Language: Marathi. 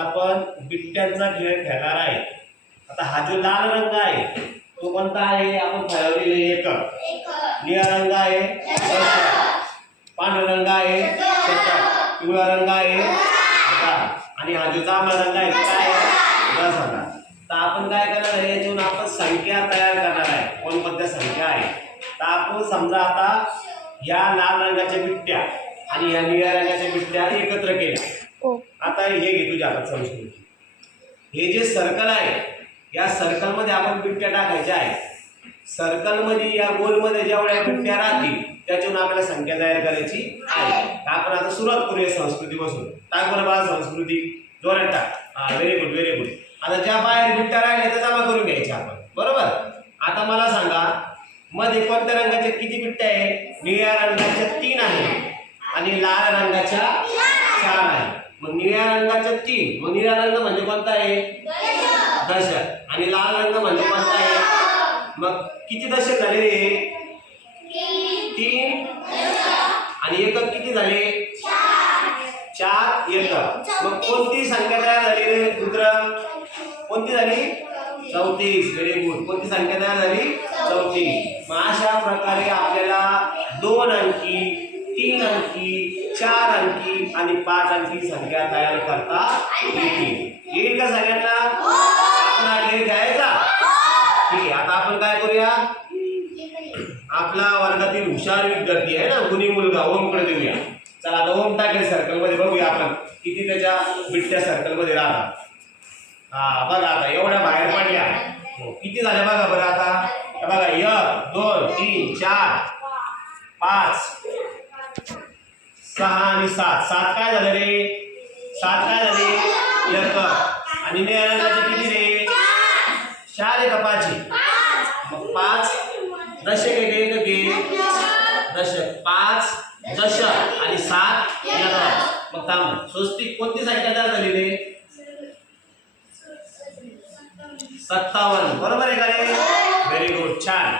आपण बिट्ट्यांचा खेळ खेळणार आहे. आता हा जो लाल रंग आहे तो कोणता आहे? आपण ठरवलेले एकक. निळा रंग आहे. पांढरा रंग आहे पिवळा रंग आहे. आणि हा जो जांभळा रंग आहे काय दस हजार तर आपण काय करणार आहे? याच्यातून आपण संख्या तयार करणार आहे. कोणकोणत्या संख्या आहे? तर आपण समजा आता या लाल रंगाच्या बिट्ट्या आणि या निळ्या रंगाच्या बिट्ट्या एकत्र केल्या. आता हे घे तुझ्या हातात संस्कृती हे जे सर्कल आहे या सर्कलमध्ये आपण बिट्ट्या टाकायच्या आहे सर्कलमध्ये या गोलमध्ये जेवढ्या बिट्ट्या राहतील त्याच्यातून आपल्याला संख्या तयार करायची आहे. आपण आता सुरुवात करूया संस्कृती बसून टाक बरं बाळा संस्कृती. जोरात टाक. हा व्हेरी गुड व्हेरी गुड आता ज्या बाहेर बिट्ट्या राहिल्या त्या जमा करून घ्यायच्या आपण. बरोबर? आता मला सांगा मध्ये कोणत्या रंगाच्या किती बिट्ट्या आहे निळ्या रंगाच्या तीन आहे आणि लाल रंगाच्या निळ्या रंगाच्या तीन मग निळा रंग म्हणजे कोणता आहे? दशक. आणि लाल रंग म्हणजे कोणता आहे? मग किती दशक झाले रे? तीन. आणि एकक किती झाले? चार. एकक. मग कोणती संख्या तयार झाली रे पुत्र कोणती झाली? चौतीस. व्हेरी गुड कोणती संख्या तयार झाली? चौतीस. मग अशा प्रकारे आपल्याला दोन अंकी तीन अंकी आणि पाच अंकी संख्या तयार करता येईल का सगळ्यांना? आपण हा खेळ ठीक आहे आता आपण काय करूया? आपला वर्गातील हुशार विद्यार्थी आहे ना कुणी मुलगा ओमकडे देऊया. चला आता ओम टाकेल सर्कलमध्ये बघूया आपण किती त्याच्या बिट्ट्या सर्कलमध्ये राहतात. हा बघा आता एवढ्या बाहेर पडल्या. हो, किती झाल्या बघा बरं आता? बघा एक दोन तीन चार पाच. सहा आणि सात. सात काय झालं रे? सात काय झाले एक आणि निळ्या रंगाचे किती रे? चार आहे का पाच मग पाच दशक आहे का एक दशक. पाच दशक आणि सात एकक मग थांब. स्वस्तिक कोणती संख्या तयार झाली रे? सत्तावन्न. बरोबर आहे का रे? व्हेरी गुड छान.